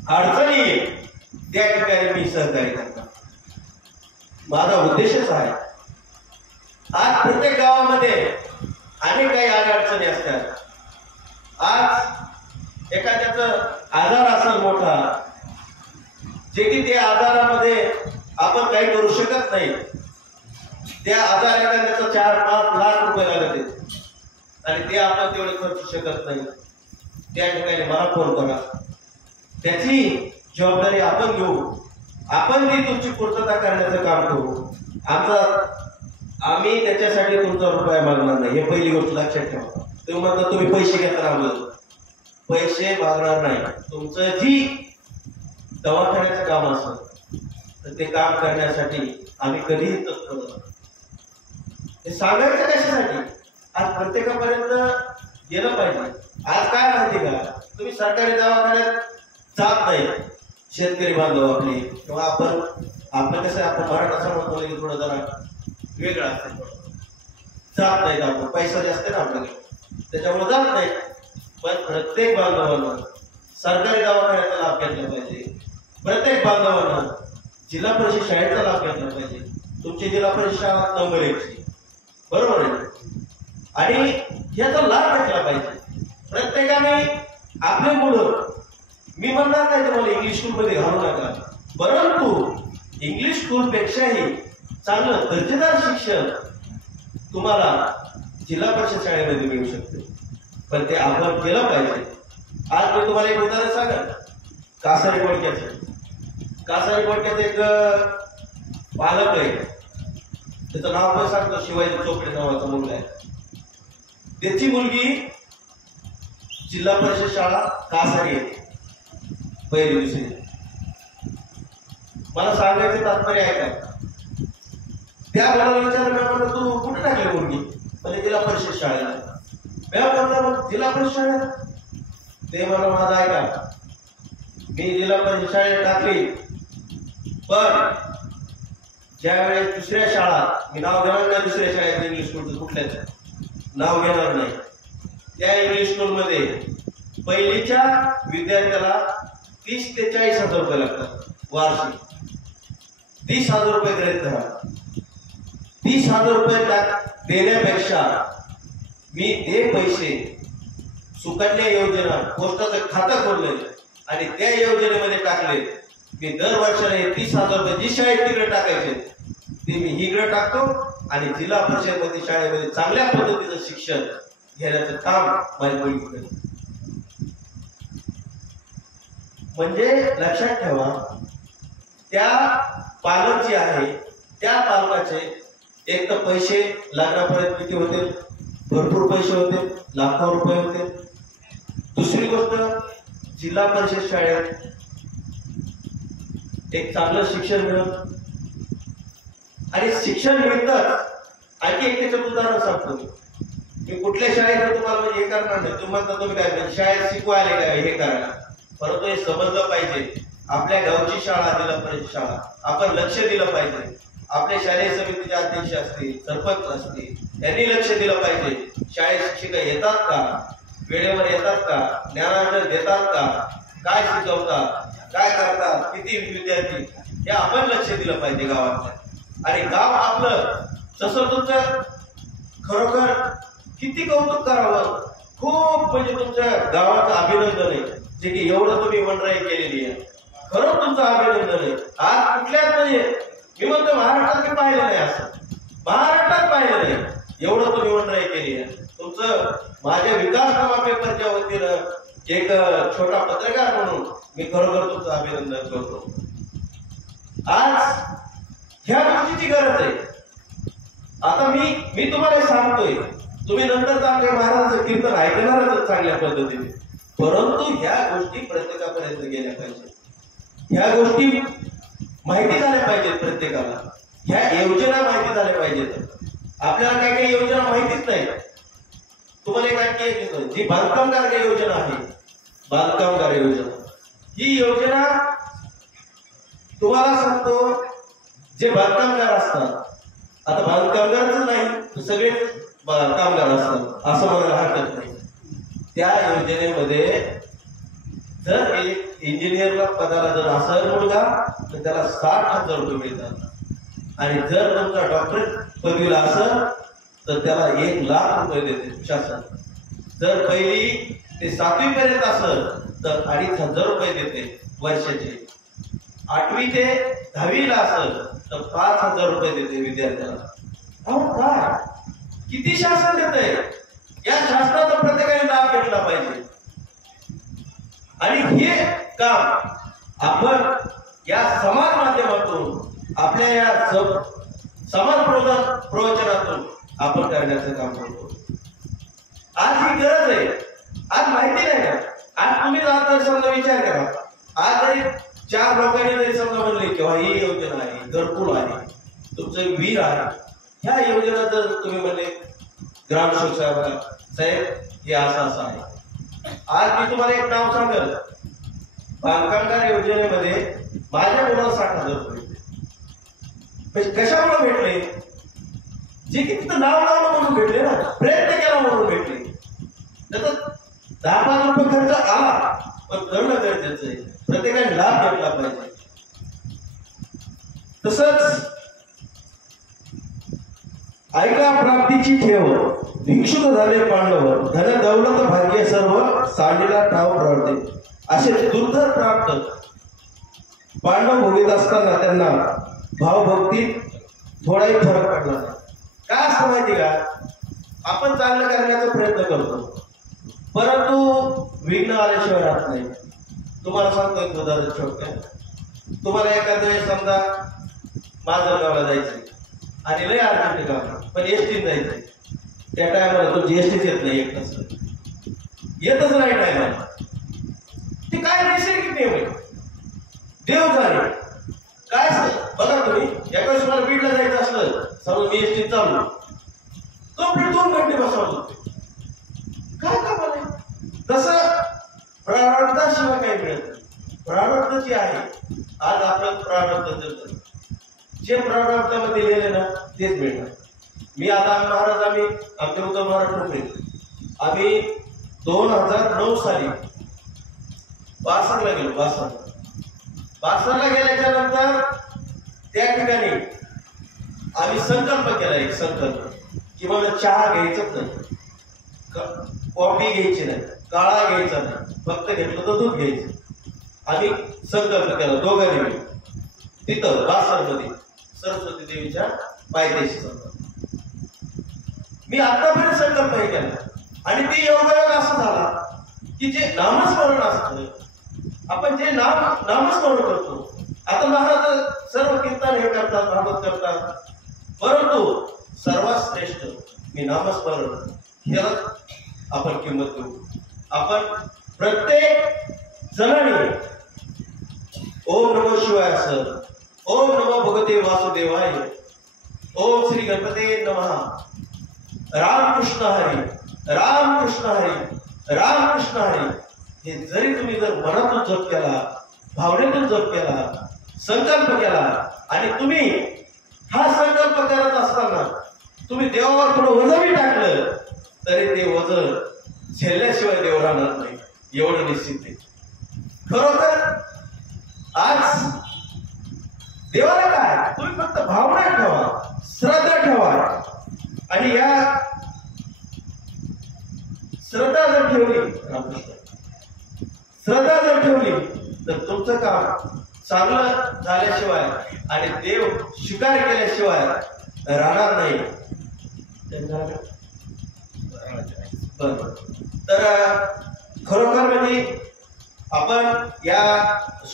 अडचणी येईल त्या ठिकाणी मी सहकार्य करणार. माझा उद्देशच आहे. आज प्रत्येक गावामध्ये अनेक काही अडचणी असतात. आज एखाद्याचा आजार असेल मोठा जे की त्या आजारामध्ये आपण काही करू शकत नाही. त्या आजार एखाद्याचा 4-5 लाख रुपये लागत आणि ते आपण तेवढे खर्चू शकत नाही. त्या ठिकाणी मला फोन करा. त्याची जबाबदारी आपण घेऊ. आपण ती तुमची पूर्तता करण्याचं काम करू. आम्ही त्याच्यासाठी तुमचा रुपया मागणार नाही हे पहिली गोष्ट लक्षात ठेवा. तुम्ही म्हणता तुम्ही पैसे घेता राहू पैसे मागणार नाही. तुमचं जी दवाखान्याचं काम असेल तर ते काम करण्यासाठी आम्ही कधीही तत्पर असतो. हे सांगायचं कशासाठी आज प्रत्येकापर्यंत गेलं पाहिजे. आज काय माहिती का तुम्ही सरकारी दवाखान्यात जात नाही. शेतकरी बांधव आपले किंवा आपलं कसं आपण मराठा समाज की थोडं जरा वेगळं असतं जात नाहीत. आपण पैसा जास्त ना आपल्याकडे त्याच्यामुळे जात नाही. पण प्रत्येक बांधवांना सरकारी दवाखान्याचा लाभ घेतला पाहिजे. प्रत्येक बांधवांना जिल्हा परिषद शाळेचा लाभ घेतला पाहिजे. तुमची जिल्हा परिषद शाळा नंबर 1 बरोबर आहे आणि याचा लाभ घेतला पाहिजे. प्रत्येकाने आपले मुलं मी म्हणणार नाही तुम्हाला इंग्लिश स्कूल मध्ये घालू नका परंतु इंग्लिश स्कूल पेक्षाही चांगलं दर्जेदार शिक्षण तुम्हाला जिल्हा परिषद शाळेमध्ये मिळू शकते. पण ते आपण केलं पाहिजे. आज मी तुम्हाला एक उदाहरण सांगेन. कासारी बोडक्याचं एक पालक आहे त्याचं नाव पण सांगतो शिवाजी चोपडे नावाचा मुलगा आहे. त्याची मुलगी जिल्हा परिषद शाळा कासारी येते पहिली दुसरी. मला सांगायचं तात्पर्य आहे का त्या मुलाला विचारलं तू कुठे टाकली मुलगी म्हणजे जिल्हा परिषद शाळेला. जिल्हा परिषद शाळेला ते मला माझा ऐका मी जिल्हा परिषद शाळेत टाकली पण ज्यावेळेस दुसऱ्या शाळा मी नाव घेणार नाही दुसऱ्या शाळेत इंग्लिश स्कूलचं कुठल्याच नाव घेणार नाही त्या इंग्लिश स्कूलमध्ये पहिलीच्या विद्यार्थ्याला 30,000 ते 40,000 रुपये लागतात वार्षिक. 30,000 रुपये गृहीत धरा. 30,000 रुपये देण्यापेक्षा मी ते पैसे सुकन्या योजना पोस्टाचं खातं खोललेलं आणि त्या योजनेमध्ये टाकले. मी दर वर्षाला 30,000 रुपये जी शाळेत तिकडे टाकायचे ते मी इकडे टाकतो आणि जिल्हा परिषद मध्ये शाळेमध्ये चांगल्या पद्धतीचं शिक्षण घेण्याचं काम माझी मुलगी करते. म्हणजे लक्षात ठेवा, त्या पालक जे आहे त्या पालकाचे एक तर पैसे लग्नापर्यंत किती होते, भरपूर पैसे होते, लाखो रुपये होते. दुसरी गोष्ट, जिल्हा परिषद शाळेत एक चांगलं शिक्षण मिळत आणि शिक्षण मिळतात. आणखी एक त्याच्यात उदाहरण सांगतो मी. कुठल्या शाळेत तुम्हाला म्हणजे हे करणार नाही, तुम्ही म्हणता तुम्ही काय शाळेत शिकवायला काय हे करायला, परंतु हे समजलं पाहिजे. आपल्या गावची शाळा, जिल्हा परिषद शाळा, आपण लक्ष दिलं पाहिजे. आपल्या शालेय समितीचे अध्यक्ष असतील, सरपंच असतील, यांनी लक्ष दिलं पाहिजे. शाळेत शिक्षक येतात का, वेळेवर येतात का, ज्ञानार्जन देतात का, काय शिकवतात, काय करतात, किती विद्यार्थी, हे आपण लक्ष दिलं पाहिजे गावात. आणि गाव आपलं तसं तुमचं खरोखर किती कौतुक करावं. खूप म्हणजे तुमच्या गावाचं अभिनंदन आहे, जे की एवढं तुम्ही वनराई केलेली आहे. खरंच तुमचं अभिनंदन आहे. आज कुठल्याच म्हणजे मी म्हणतो महाराष्ट्रात मी पाहिलं नाही, असं महाराष्ट्रात पाहिलं नाही एवढं तुम्ही वनराई केली आहे. तुमचं माझ्या विकास कामा पेपरच्या वतीनं एक छोटा पत्रकार म्हणून मी खरोखर तुमचं अभिनंदन करतो. आज ह्या गोष्टीची गरज आहे. आता मी तुम्हाला सांगतोय, तुम्ही नंतर आपल्या महाराजांचं कीर्तन ऐकणारच चांगल्या पद्धतीने, परंतु ह्या गोष्टी प्रत्येकापर्यंत गेल्या पाहिजे. ह्या गोष्टी माहिती झाल्या पाहिजेत प्रत्येकाला. ह्या योजना माहिती झाल्या पाहिजेत. आपल्याला काही काही योजना माहितीच नाही. तुम्हाला एक आणखी जी बांधकामगार योजना आहे, बांधकामगार योजना, ही योजना तुम्हाला सांगतो, जे बांधकामगार असतात, आता बांधकामगारच नाही तर सगळे कामगार असतात असं म्हणायला हरकत नाही. त्या योजनेमध्ये जर एक इंजिनियरला पदाला जर असेल मुलगा तर त्याला 60,000 रुपये मिळतात आणि जर तुमचा डॉक्टरेट पदवीला असेल तर त्याला 1,00,000 रुपये देते शासन. जर पहिली ते 7वी पर्यंत असेल तर 2,500 रुपये देते वर्षाचे. 8वी ते 10वीला असेल तर 5,000 रुपये देते विद्यार्थ्याला. अहो काय किती शासन देतंय. या शासनाचा प्रत्येकाने लाभ घेतला पाहिजे. आणि हे काम आपण या समाज माध्यमातून, आपल्या या समाज प्रवचनातून आपण करण्याचं काम करतो. आज ही गरज आहे. आज माहिती नाही ना. आज तुम्ही जर समजा विचार करा, आज जरी 4 लोकांनी जरी समजा म्हणले किंवा ही योजना आहे, घरकुल आहे, तुमचं वीर आहे, ह्या योजना जर तुम्ही म्हणले ग्रामसेवक साहेब हे असं असं आहे. आज मी तुम्हाला एक नाव सांगेल, बांधकामगार योजनेमध्ये माझ्या मुलाला 60,000 रुपये कशामुळे भेटले, जे की तिथं नाव लावलं म्हणून भेटले ना, प्रयत्न केला म्हणून भेटले. त्याचा 10-5 रुपये खर्च आला, पण करणं गरजेचं आहे. प्रत्येकाने लाभ घेतला पाहिजे. तसंच ऐका प्राप्तीची ठेव, भिक्षुक झाले पांडव, धन दौलत भाग्य सर्व, सांडीला ठाव प्राप्ते. असे दुर्धर प्राप्त पांडव भोगीत असताना त्यांना भावभक्तीत थोडाही फरक पडला नाही. काय असं माहिती का, आपण चांगलं करण्याचा प्रयत्न करतो, परंतु विघ्न आल्याशिवाय राहत नाही. तुम्हाला सांगतो एक उदाहरण छोटं. तुम्हाला एखाद्या वेळेस समजा माजलगावला जायचं आणि लय अर्जंट काम, पण एसटीत जायचंय. त्या टायमाला तुमची एसटीच येत नाही, एक तास येतच नाही टायमाला. ते काय नैसर्गिक नियम आहे, देव जाणे. काय बघा तुम्ही, एका वेळेस मला बीडला जायचं असलं, समजा मी एसटीत चाललो, कंप्लीट 2 घंटे बसावं लागते. काय काम आहे तसं. प्रारब्धाशिवाय काही मिळत नाही. प्रारब्ध जे आहे, आज आपलं प्रारब्ध जे प्रारब्धामध्ये लिहिले ना तेच मिळणार. मी आता महाराज आम्ही आमच्या उत्तर महाराष्ट्र आम्ही 2009 साली बासरला गेलो. बासरला गेल्याच्या नंतर त्या ठिकाणी आम्ही संकल्प केला, एक संकल्प की मला चहा घ्यायचंच नाही. कॉफी घ्यायची नाही, काळा घ्यायचा नाही, फक्त घेतलं तर दूध घ्यायचं. आम्ही संकल्प केला दोघांनी तिथं बासरमध्ये सरस्वती देवीच्या पायथ्याशी. मी आतापर्यंत संकल्प हे केला आणि ते योगायोग असा झाला की जे नामस्मरण असतं, आपण जे नामस्मरण करतो. आता महाराज सर्व कीर्तन हे करतात, भागवत करतात, परंतु सर्वात श्रेष्ठ मी नामस्मरण ह्याला आपण किंमत देऊ. आपण प्रत्येक जणांनी ओम नमो शिवाय असं, ओम नमो भगवते वासुदेवाय, ओम श्री गणपते नमः, रामकृष्ण हरी, रामकृष्ण हरी, रामकृष्ण हरी. हे जरी तुम्ही जर मनातून जप केला, भावनेतून जप केला, संकल्प केला आणि तुम्ही हा संकल्प करत असताना तुम्ही देवावर थोडं वजनही टाकलं तरी ते वजन झेलल्याशिवाय देव राहणार नाही, एवढं निश्चित आहे. खरोखर आज देवाला काय, तुम्ही फक्त भावना ठेवा, श्रद्धा ठेवा आणि या श्रद्धा जर ठेवली, श्रद्धा जर ठेवली तर तुमचं काम चांगलं झाल्याशिवाय आणि देव स्वीकार केल्याशिवाय राहणार नाही. तर खरोखर म्हणजे आपण या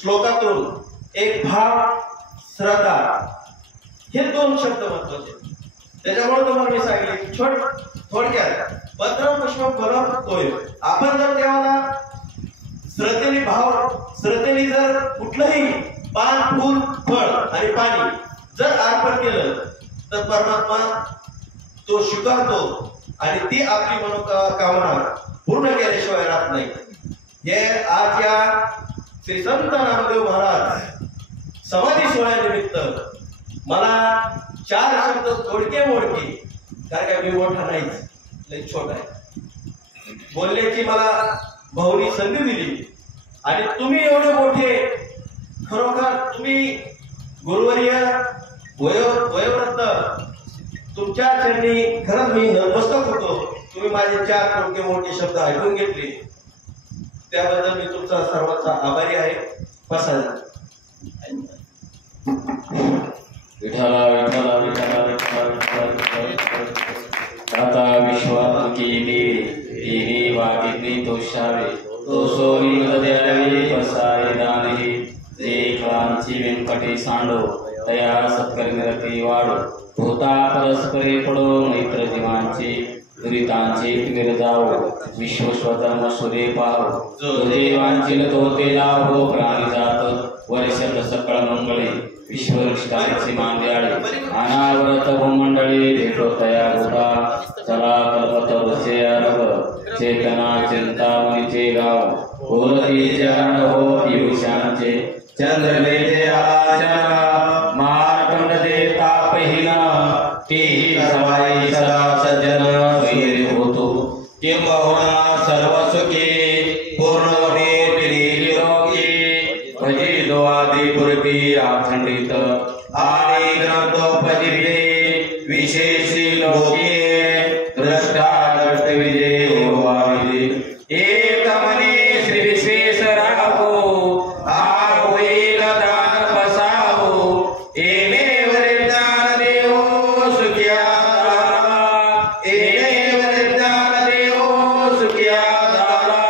श्लोकातून एक भाव, श्रद्धा हे दोन शब्द महत्वाचे. त्याच्यामुळे तुम्हाला मी सांगितले थोडक्यात पत्रम पुष्पम फलम तोय. आपण जर देवाला श्रद्धेने श्रद्धेने जर कुठलंही पान, फूल, फळ आणि पाणी जर अर्पण केलं तर परमात्मा तो स्वीकारतो आणि ती आपली मनोकामना पूर्ण केल्याशिवाय राहत नाही. हे आज या श्री संत नामदेव महाराज समाधी सोहळ्यानिमित्त मला 4 शब्द थोडके मोडके, कारण काय मी मोठा नाहीच, लय छोटा आहे, बोलण्याची मला भाऊनी संधी दिली आणि तुम्ही एवढे मोठे, खरोखर तुम्ही गुरुवर्य वयोवृद्ध, तुमच्या चरणी खरंच मी नतमस्तक होतो. तुम्ही माझे 4 थोडके मोठे शब्द ऐकून घेतले त्याबद्दल मी तुमचा सर्वांचा आभारी आहे. बसायला विठला विठला विठला विठला दाता विश्वात्मकी देवी वागिनी तोषावे तो सोनी द्यावे पसारे दानही जे कांची व्यंकटे सांडो तया सत्कर्मी वाढो भूता परस्परे पडो मैत्र जीवांचे दुरितांचे फिर जाओ विश्वस्वधर्म सुरे पाहो जो देवांची तो ते लाभो प्राणी जात वर्षत सकळ मंगळे विश्वरक्षकांचे मांद्याळे अनावरत भूमंडळी भेटो तया भूता चला कल्पत वसे अर्भ चेतना चिंतामणीचे गाव गोरती चरण हो पियुषांचे चंद्रलेले आचरा मार्कंड दे तापहीन ती सवाई सदा सज्जन वैरी होतो किंबहुना सर्व सुखी पूर्ण निरोगी भजी दो आदि पूर्वी आखंडित आणि ग्रंथोपजीवे विशेषी लोके द्रष्टा दृष्ट विजय होवाविदे एक मने श्री विशेष राहो आ होईल दान बसावो एने वरदान देवो सुखिया एने वरदान देवो सुखिया दाला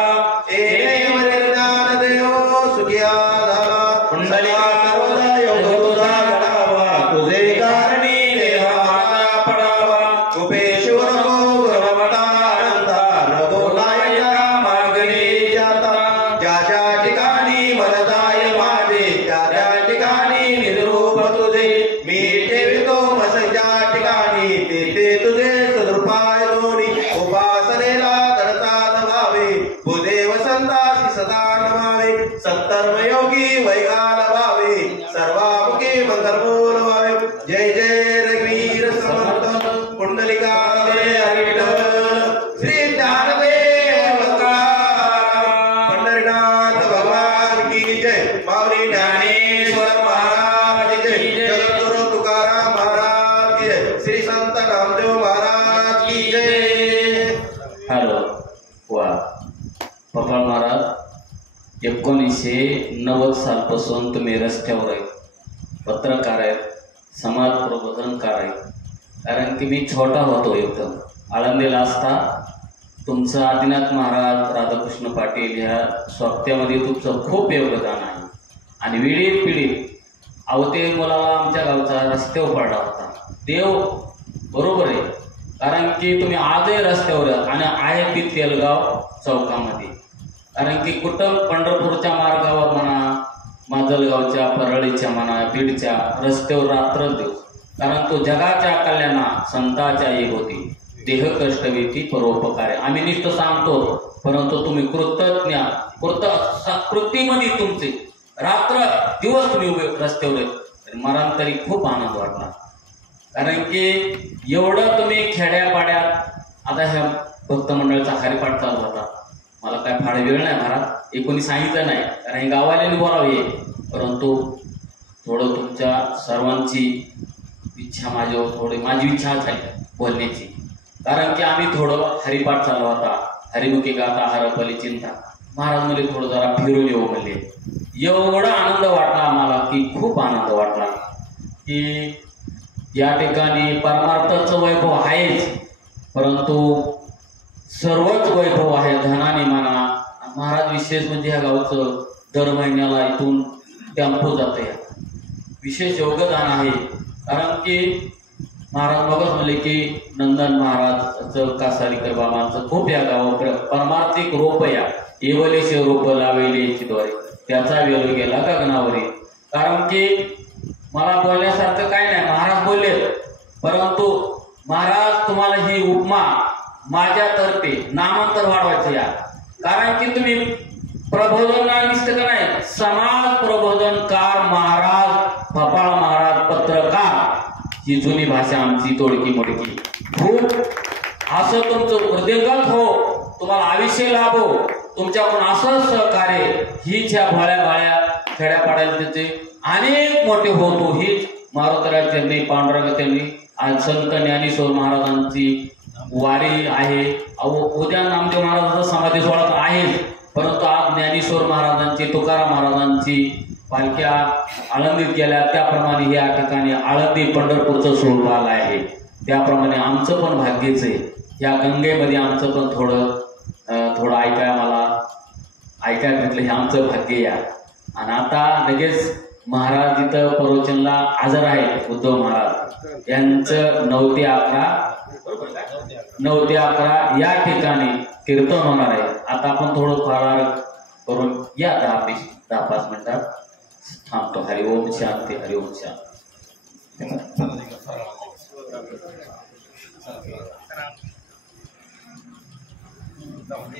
एने वरदान देवो सुखिया दाला कुंडलिका हृदय होता गडावा तुझे कारणी देहा माता पडावा उपेश्वर को ग्रहवटानंदा रघुनायका मागणी जाता ज्या ज्या ठिकाणी मनदाय माझे त्या त्या ठिकाणी निजरूप तुझे मी ठेवितो मसंख्या ठिकाणी ते तुझे सदृपाय दोन्ही उपासनेला दडता नमावे भूदेव संतासी सदा नमावे सत्कर्मयोगी वैगाल भावे सर्वामुखी मंगल बोलवावे जय जय रघुवीर समर्थ कुंडलिका श्री ज्ञानदेव पंढरीनाथ भगवान की जय माऊली ज्ञानेश्वर महाराज की जय जगद्गुरु तुकाराम महाराज की जय श्री संत नामदेव महाराज की जय. हॅलो पपाळ महाराज 1990 सालपासून तुम्ही रस्त्यावर आहेत, पत्रकार आहेत, समाज प्रबोधनकार आहेत. कारण की मी छोटा होतो एकदम आळंदीला असता तुमचं आदिनाथ महाराज, राधाकृष्ण पाटील ह्या स्वात्यामध्ये तुमचं खूप योगदान आहे. आणि विडीत पिढीत आवते मुलाला आमच्या गावचा रस्त्यावर पडला होता. देव बरोबर आहे, कारण की तुम्ही आजही रस्त्यावर आणि आहे ती तेलगाव चौकामध्ये. कारण की कुठं पंढरपूरच्या मार्गावर म्हणा, माजलगावच्या, परळीच्या म्हणा, बीडच्या रस्त्यावर रात्रंदिवस. कारण तो जगाच्या कल्याणा संताच्या एक होती, देह कष्टवेती परोपकार. आम्ही नुसतं सांगतो, परंतु तुम्ही कृतीमध्ये तुमचे रात्र दिवस तुम्ही उभे रस्त्यावर आहेत. मला तरी खूप आनंद वाटला. कारण की एवढं तुम्ही खेड्यापाड्यात, आता ह्या भक्त मंडळाचा हरिपाठ चालू होता, मला काय फार वेळ नाही महाराज, कोणी सांगितलं नाही, कारण हे गावाल्याने बोलावे. परंतु थोडं तुमच्या सर्वांची इच्छा माझी इच्छाच आहे बोलण्याची. कारण की आम्ही थोडं हरिपाठ चालू होता, हरिमुखी गाता हरपली चिंता, महाराज मला थोडं जरा फिरून येऊ म्हणले. एवढा आनंद वाटला आम्हाला की खूप आनंद वाटला की या ठिकाणी परमार्थाचं वैभव आहेच, परंतु सर्वच वैभव आहे धनाने म्हणा. महाराज विशेष म्हणजे ह्या गावचं दर महिन्याला इथून टेम्पो जाते, विशेष योगदान आहे. कारण की महाराज बघत म्हणले की नंदन महाराजचं, कासारीकर बाबांचं खूप या गावाकडे परमार्थिक रोप या एवलेचे रोप लावलेची द्वारे त्याचा वेळ गेला गगनावरी. कारण की मला बोलण्यासारखं काय नाही, महाराज बोलले, परंतु महाराज तुम्हाला ही उपमा माझ्यातर्फे नामांतर वाढवायचं या. कारण की तुम्ही प्रबोधनानिष्ठ का नाही, समाज प्रबोधनकार महाराज, पपाळ महाराज पत्रकार, ही जुनी भाषा आमची तोडकी मोडकी. खूप असं तुमचं हृदयंगत हो, तुम्हाला आयुष्य लाभो, तुमच्याकडून असं सहकार्य हीच ह्या भाळ्या भाळ्या खेड्यापाड्याला त्याचे अनेक मोठे होतो. हीच मारुतराज त्यांनी, पांडुरंग त्यांनी, आज संत ज्ञानेश्वर महाराजांची वारी आहे. उद्या नामदेव महाराजांचा समाधी सोहळा आहेच, परंतु आज ज्ञानेश्वर महाराजांची, तुकाराम महाराजांची पालख्या आळंदीत गेल्या. त्याप्रमाणे या ठिकाणी आळंदी पंढरपूरचं सोहळा आहे. त्याप्रमाणे आमचं पण भाग्यच आहे, या गंगेमध्ये आमचं पण थोडं ऐकायला भेटलं, हे आमचं भाग्य या. आणि आता लगेच महाराज इथं प्रवचनला हजर आहेत. उद्धव महाराज यांचं 9 ते 11 या ठिकाणी कीर्तन होणार आहे. आता आपण थोडं फराळ करून या 10-5 मिनिटात थांबतो. हरिओम शांती, हरिओम शांती.